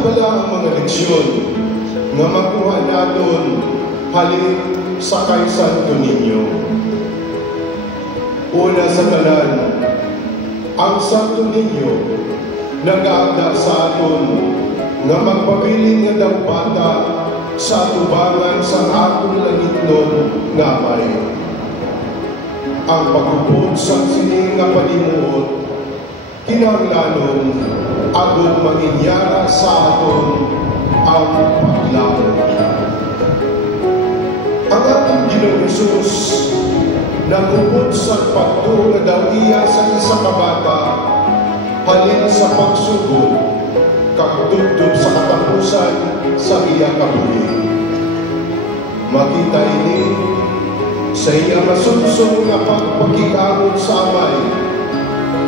bala ang mga leksyon nga makuha naton halin sa kay Santo Niño. Una sa tanan, ang Santo Niño nag-aagda sa aton nga magpabilin nga daw bata sa atubangan sa atong langitnon nga may. Ang pagupod sa sining nga panimuot, kinahanglanon agud manginyara sa aton ang paglaom. Ang atong Ginoong Hesus nagupod sa pagtuo nga daw iya sa isa ka bata halin sa pagsugod kag tubtob sa katapusan sa iya kabuhi. Makita ini sa iya masunsong nga pagpakikamot sa amay,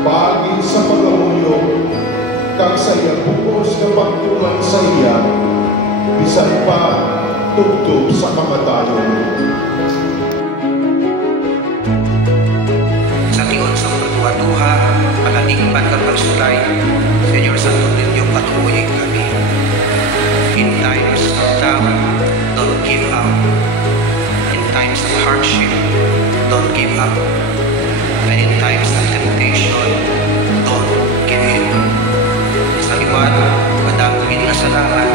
pagi sa pagamuyo, kag sa iya bukos na pagtuman sa iya, bisan pa tubtob sa kamatayon. Sa tiyon sa pagduha-duha, panatigpan ng pagsulay, Senyor Santo Niño, patuloy kami. In times of doubt, don't give up. In times of hardship, don't give up. And in times of temptation, don't give in. Sa liwan, madaming kasalanan,